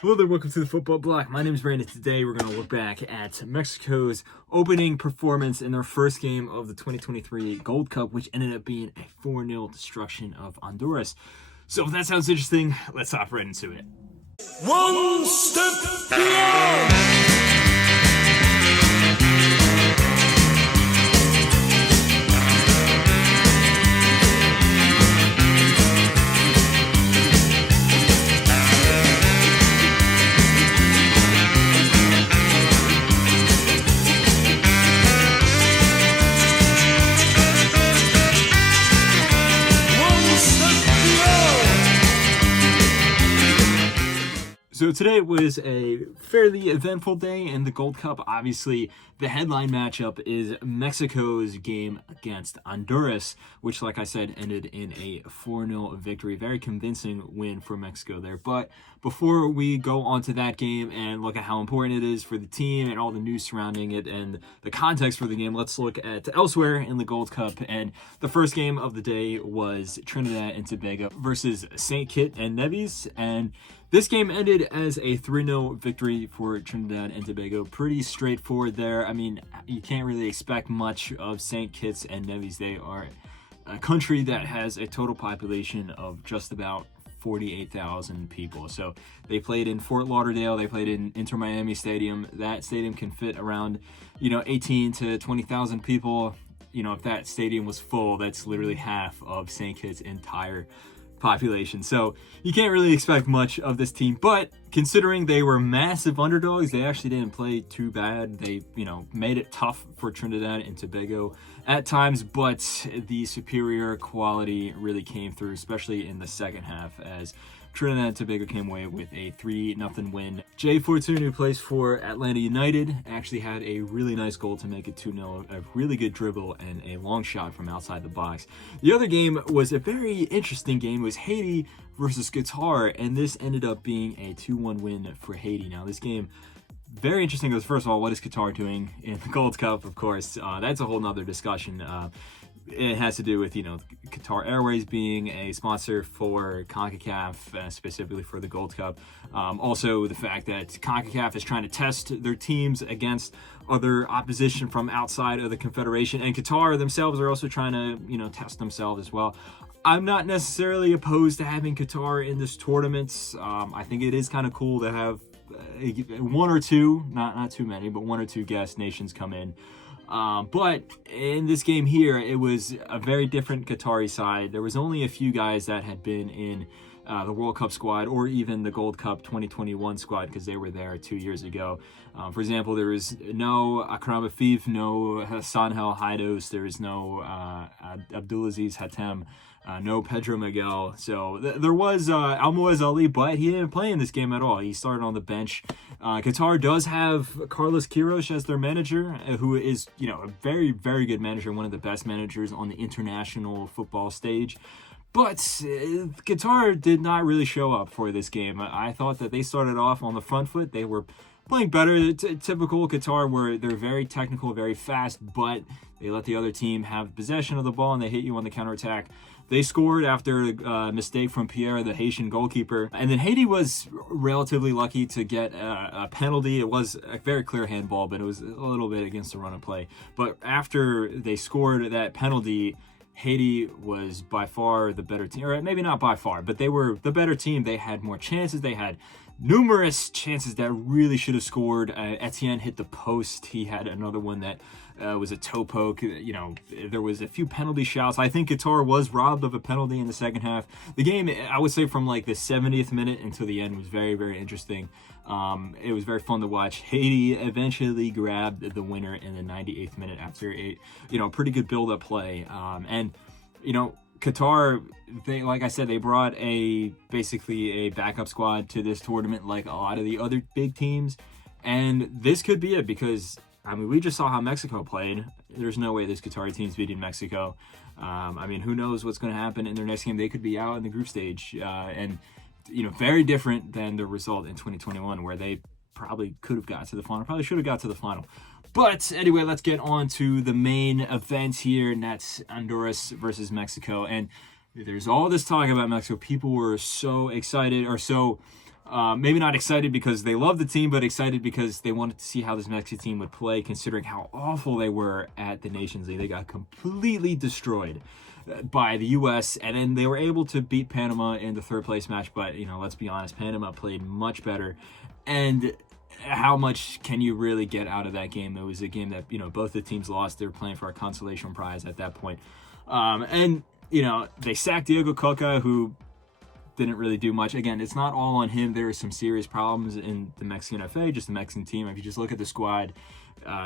Hello there, welcome to the Football Bloc. My name is Brandon. Today we're going to look back at Mexico's opening performance in their first game of the 2023 Gold Cup, which ended up being a 4-0 destruction of Honduras. So if that sounds interesting, let's hop right into it. One step beyond. So today was a fairly eventful day in the Gold Cup. Obviously, the headline matchup is Mexico's game against Honduras, which, like I said, ended in a 4-0 victory. Very convincing win for Mexico there. But before we go on to that game and look at how important it is for the team and all the news surrounding it and the context for the game, let's look at elsewhere in the Gold Cup. And the first game of the day was Trinidad and Tobago versus Saint Kitts Nevis. And this game ended as a 3-0 victory for Trinidad and Tobago. Pretty straightforward there. I mean, you can't really expect much of Saint Kitts and Nevis. They are a country that has a total population of just about 48,000 people. So they played in Fort Lauderdale. They played in Inter Miami Stadium. That stadium can fit around, 18 to 20,000 people. If that stadium was full, that's literally half of Saint Kitts' entire population. So you can't really expect much of this team, but considering they were massive underdogs, they actually didn't play too bad. They, made it tough for Trinidad and Tobago at times, but the superior quality really came through, especially in the second half, as Trinidad and Tobago came away with a 3-0 win. Jay Fortune, who plays for Atlanta United, actually had a really nice goal to make it 2-0, a really good dribble and a long shot from outside the box. The other game was a very interesting game. It was Haiti versus Qatar, and this ended up being a 2-1 win for Haiti. Now, this game, very interesting, because first of all, what is Qatar doing in the Gold Cup? Of course, that's a whole nother discussion. It has to do with, Qatar Airways being a sponsor for CONCACAF, specifically for the Gold Cup. Also, the fact that CONCACAF is trying to test their teams against other opposition from outside of the Confederation. And Qatar themselves are also trying to, test themselves as well. I'm not necessarily opposed to having Qatar in this tournament. I think it is kind of cool to have one or two, not too many, but one or two guest nations come in. But in this game here, it was a very different Qatari side. There was only a few guys that had been in the World Cup squad or even the Gold Cup 2021 squad, because they were there 2 years ago. For example, there was no Akram Afif, no Hassan El Haidos, there was no Abdulaziz Hatem, no Pedro Miguel. So there was Almoez Ali, but he didn't play in this game at all. He started on the bench. Qatar does have Carlos Queiroz as their manager, who is, a very, very good manager, one of the best managers on the international football stage. But Qatar did not really show up for this game. I thought that they started off on the front foot. They were playing better. Typical Qatar, where they're very technical, very fast, but they let the other team have possession of the ball and they hit you on the counterattack. They scored after a mistake from Pierre, the Haitian goalkeeper. And then Haiti was relatively lucky to get a penalty. It was a very clear handball, but it was a little bit against the run of play. But after they scored that penalty, Haiti was by far the better team. Or maybe not by far, but they were the better team. They had more chances. They had numerous chances that really should have scored. Etienne hit the post. He had another one that was a toe poke. There was a few penalty shouts. I think Qatar was robbed of a penalty in the second half. The game, I would say, from like the 70th minute until the end was very, very interesting. It was very fun to watch. Haiti eventually grabbed the winner in the 98th minute after a pretty good build-up play. Qatar, like I said, they brought basically a backup squad to this tournament, like a lot of the other big teams. And this could be it, because we just saw how Mexico played. There's no way this Qatari team's beating Mexico. Who knows what's going to happen in their next game? They could be out in the group stage. And very different than the result in 2021, where they probably could have got to the final, probably should have got to the final. But anyway, let's get on to the main event here, and that's Honduras versus Mexico. And there's all this talk about Mexico. People were so excited, or so Maybe not excited because they love the team, but excited because they wanted to see how this Mexican team would play, considering how awful they were at the Nations League. They got completely destroyed by the U.S., and then they were able to beat Panama in the third place match. But, let's be honest, Panama played much better. And how much can you really get out of that game? It was a game that, both the teams lost. They were playing for a consolation prize at that point. And they sacked Diego Coca, who didn't really do much. Again, it's not all on him. There are some serious problems in the Mexican FA, just the Mexican team. If you just look at the squad,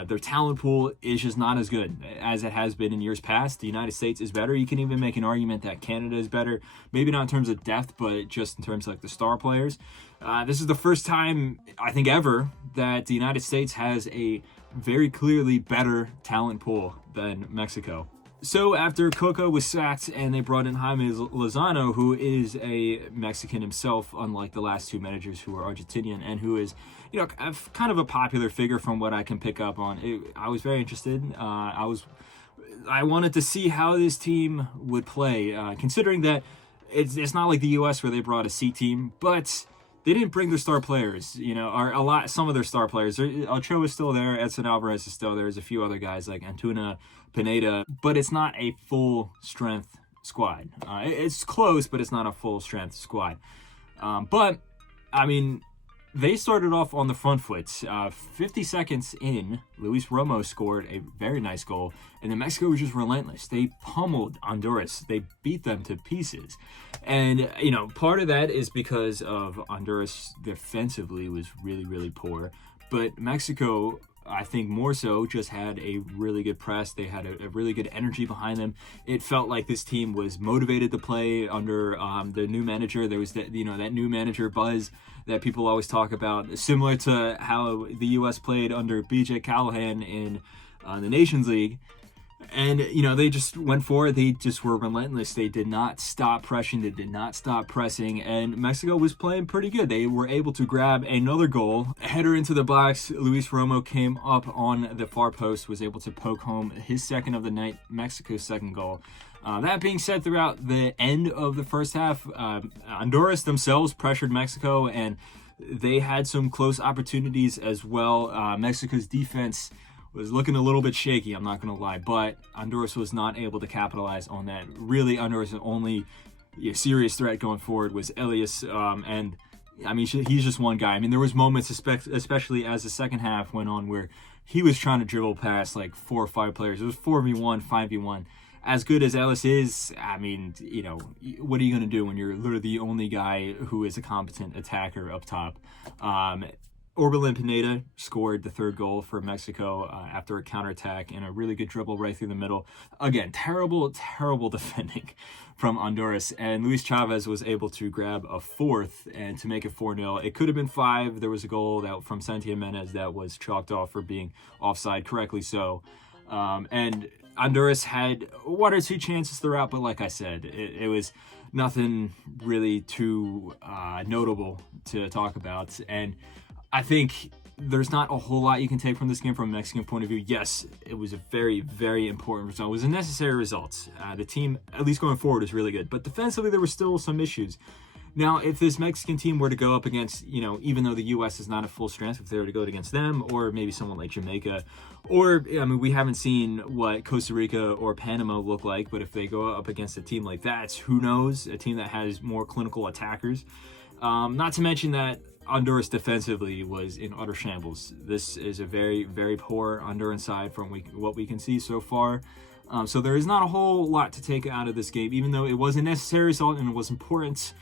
their talent pool is just not as good as it has been in years past. The United States is better. You can even make an argument that Canada is better, maybe not in terms of depth, but just in terms of like the star players. This is the first time, I think, ever that the United States has a very clearly better talent pool than Mexico. So after Coca was sacked and they brought in Jaime Lozano, who is a Mexican himself, unlike the last two managers who are Argentinian, and who is, kind of a popular figure from what I can pick up on. I was very interested. I wanted to see how this team would play, considering that it's not like the U.S. where they brought a C team, but they didn't bring their star players, or some of their star players. Ochoa is still there, Edson Alvarez is still there, there's a few other guys like Antuna, Pineda, but it's not a full-strength squad. It's close, but it's not a full-strength squad. But, they started off on the front foot. 50 seconds in, Luis Romo scored a very nice goal, and then Mexico was just relentless. They pummeled Honduras. They beat them to pieces. And, part of that is because of Honduras defensively was really, really poor. But Mexico, I think more so, just had a really good press. They had a really good energy behind them. It felt like this team was motivated to play under the new manager. There was that new manager buzz that people always talk about, similar to how the U.S. played under B.J. Callahan in the Nations League. And, they just went for it. They just were relentless. They did not stop pressing. They did not stop pressing. And Mexico was playing pretty good. They were able to grab another goal. A header into the box. Luis Romo came up on the far post, was able to poke home his second of the night, Mexico's second goal. That being said, throughout the end of the first half, Honduras themselves pressured Mexico, and they had some close opportunities as well. Mexico's defense was looking a little bit shaky, I'm not going to lie, but Honduras was not able to capitalize on that. Really, Honduras' only serious threat going forward was Elias, and he's just one guy. There was moments, especially as the second half went on, where he was trying to dribble past like 4 or 5 players. It was 4v1, 5v1. As good as Ellis is, what are you going to do when you're literally the only guy who is a competent attacker up top? Orbelin Pineda scored the third goal for Mexico after a counterattack and a really good dribble right through the middle. Again, terrible defending from Honduras. And Luis Chavez was able to grab a fourth and to make it 4-0. It could have been 5. There was a goal from Santi Jimenez that was chalked off for being offside, correctly so. And Honduras had 1 or 2 chances throughout, but like I said, it was nothing really too notable to talk about. And I think there's not a whole lot you can take from this game from a Mexican point of view. Yes, it was a very, very important result. It was a necessary result. The team, at least going forward, is really good. But defensively, there were still some issues. Now, if this Mexican team were to go up against, even though the U.S. is not at full strength, if they were to go against them, or maybe someone like Jamaica, or, we haven't seen what Costa Rica or Panama look like, but if they go up against a team like that, who knows? A team that has more clinical attackers. Not to mention that Honduras defensively was in utter shambles. This is a very, very poor Honduran side from what we can see so far. So there is not a whole lot to take out of this game, even though it was a necessary result and it was important.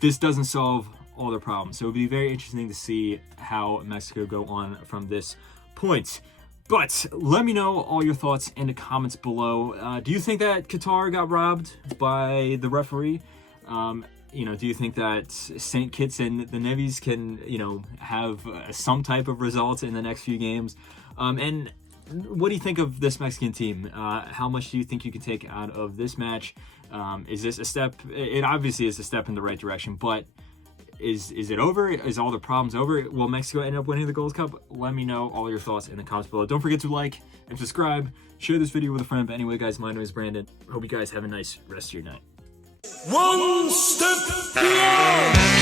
This doesn't solve all their problems. So it would be very interesting to see how Mexico go on from this point. But let me know all your thoughts in the comments below. Do you think that Qatar got robbed by the referee? Do you think that Saint Kitts and the Nevis can, have some type of result in the next few games? And what do you think of this Mexican team? How much do you think you can take out of this match? Is this a step? It obviously is a step in the right direction, but is it over? Is all the problems over? Will Mexico end up winning the Gold Cup? Let me know all your thoughts in the comments below. Don't forget to like and subscribe. Share this video with a friend. But anyway, guys, my name is Brandon. Hope you guys have a nice rest of your night. One step beyond.